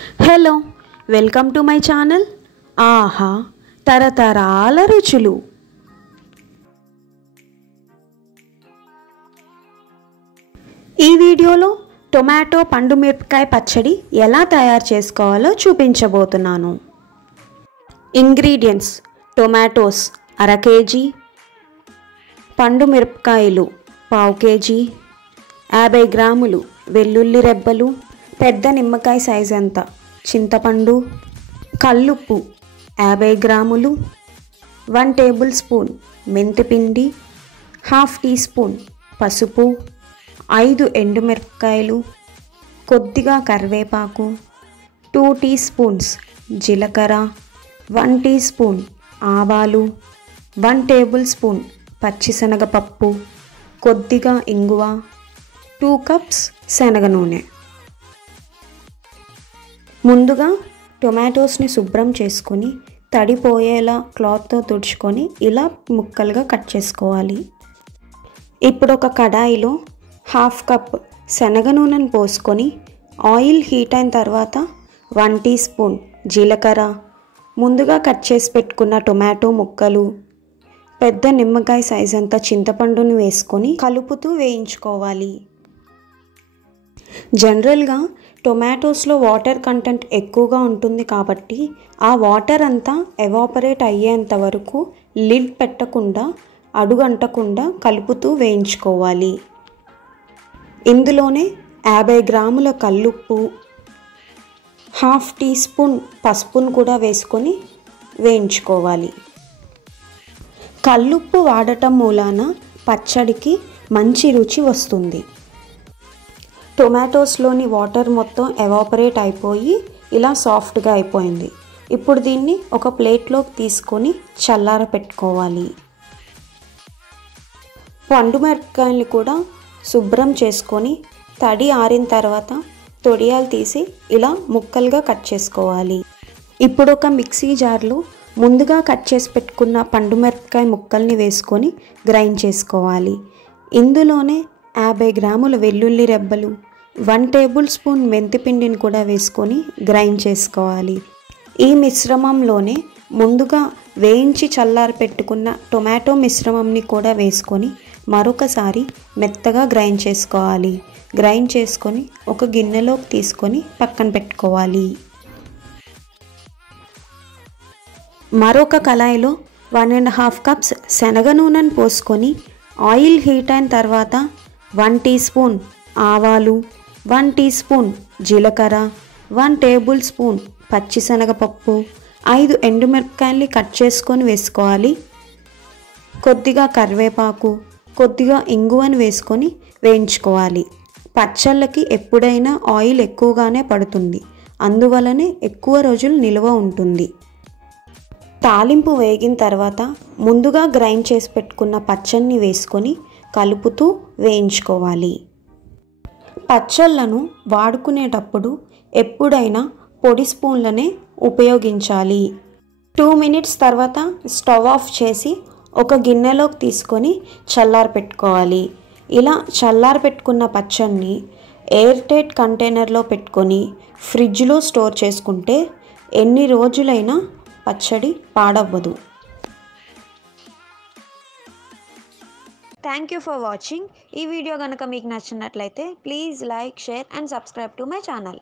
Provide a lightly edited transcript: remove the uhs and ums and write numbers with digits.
Hello, welcome to my channel ఆహా తరతరాల రుచులు. ఈ వీడియోలో టొమాటో పండు మిరపకాయ పచ్చడి ఎలా తయారు చేసుకోవాలో చూపించబోతున్నాను. ఇంగ్రీడియంట్స్: టొమాటోస్ అర కేజీ, పండు మిరపకాయలు పావు కేజీ, 50 గ్రాములు వెల్లుల్లి రెబ్బలు, పెద్ద నిమ్మకాయ సైజ్ అంత చింతపండు, కల్లుప్పు 50 గ్రాములు, 1 టేబుల్ స్పూన్ మెంతిపిండి, హాఫ్ టీ స్పూన్ పసుపు, 5 ఎండుమిరపకాయలు, కొద్దిగా కరివేపాకు, 2 టీ స్పూన్స్ జీలకర్ర, 1 టీ స్పూన్ ఆవాలు, 1 టేబుల్ స్పూన్ పచ్చిశనగపప్పు, కొద్దిగా ఇంగువ, 2 కప్స్ శనగ నూనె. ముందుగా టొమాటోస్ని శుభ్రం చేసుకొని తడిపోయేలా క్లాత్తో తుడుచుకొని ఇలా ముక్కలుగా కట్ చేసుకోవాలి. ఇప్పుడు ఒక కడాయిలో 1/2 కప్ శనగ నూనెను పోసుకొని ఆయిల్ హీట్ అయిన తర్వాత 1 టీ స్పూన్ జీలకర్ర, ముందుగా కట్ చేసి పెట్టుకున్న టొమాటో ముక్కలు, పెద్ద నిమ్మకాయ సైజ్ అంతా చింతపండుని వేసుకొని కలుపుతూ వేయించుకోవాలి. జనరల్గా టొమాటోస్లో వాటర్ కంటెంట్ ఎక్కువగా ఉంటుంది కాబట్టి ఆ వాటర్ అంతా ఎవాపరేట్ అయ్యేంత వరకు లిడ్ పెట్టకుండా అడుగంటకుండా కలుపుతూ వేయించుకోవాలి. ఇందులోనే 50 గ్రాముల కల్లుప్పు, హాఫ్ టీ స్పూన్ పసుపును కూడా వేసుకొని వేయించుకోవాలి. కల్లుప్పు వాడటం మూలాన పచ్చడికి మంచి రుచి వస్తుంది. టొమాటోస్లోని వాటర్ మొత్తం ఎవాపరేట్ అయిపోయి ఇలా సాఫ్ట్గా అయిపోయింది. ఇప్పుడు దీన్ని ఒక ప్లేట్లోకి తీసుకొని చల్లార పెట్టుకోవాలి. పండు మిరపకాయలు కూడా శుభ్రం చేసుకొని తడి ఆరిన తర్వాత తొడియాలు తీసి ఇలా ముక్కలుగా కట్ చేసుకోవాలి. ఇప్పుడు ఒక మిక్సీ జార్లో ముందుగా కట్ చేసి పెట్టుకున్న పండు మిరపకాయ ముక్కల్ని వేసుకొని గ్రైండ్ చేసుకోవాలి. ఇందులోనే 50 గ్రాముల వెల్లుల్లి రెబ్బలు, 1 టేబుల్ స్పూన్ మెంతిపిండిని కూడా వేసుకొని గ్రైండ్ చేసుకోవాలి. ఈ మిశ్రమంలోనే ముందుగా వేయించి చల్లారి పెట్టుకున్న టొమాటో మిశ్రమంని కూడా వేసుకొని మరొకసారి మెత్తగా గ్రైండ్ చేసుకోవాలి. గ్రైండ్ చేసుకొని ఒక గిన్నెలోకి తీసుకొని పక్కన పెట్టుకోవాలి. మరొక కళాయిలో 1.5 కప్స్ శనగ నూనెను పోసుకొని ఆయిల్ హీట్ అయిన తర్వాత 1 టీ స్పూన్ ఆవాలు, 1 టీ స్పూన్ జీలకర్ర, 1 టేబుల్ స్పూన్ పచ్చిశనగపప్పు, 5 ఎండుమిరపకాయల్ని కట్ చేసుకొని వేసుకోవాలి. కొద్దిగా కరివేపాకు, కొద్దిగా ఇంగువను వేసుకొని వేయించుకోవాలి. పచ్చళ్ళకి ఎప్పుడైనా ఆయిల్ ఎక్కువగానే పడుతుంది, అందువలనే ఎక్కువ రోజులు నిల్వ ఉంటుంది. తాలింపు వేగిన తర్వాత ముందుగా గ్రైండ్ చేసి పెట్టుకున్న పచ్చడిని వేసుకొని కలుపుతూ వేయించుకోవాలి. పచ్చళ్ళను వాడుకునేటప్పుడు ఎప్పుడైనా పొడి స్పూన్లనే ఉపయోగించాలి. 2 మినిట్స్ తర్వాత స్టవ్ ఆఫ్ చేసి ఒక గిన్నెలోకి తీసుకొని చల్లారి పెట్టుకోవాలి. ఇలా చల్లారి పెట్టుకున్న పచ్చడిని ఎయిర్ టైట్ కంటైనర్లో పెట్టుకొని ఫ్రిడ్జ్లో స్టోర్ చేసుకుంటే ఎన్ని రోజులైనా పచ్చడి పాడవ్వదు. Thank you for watching. ఈ వీడియో కనుక మీకు నచ్చినట్లయితే please like, share and subscribe to my channel.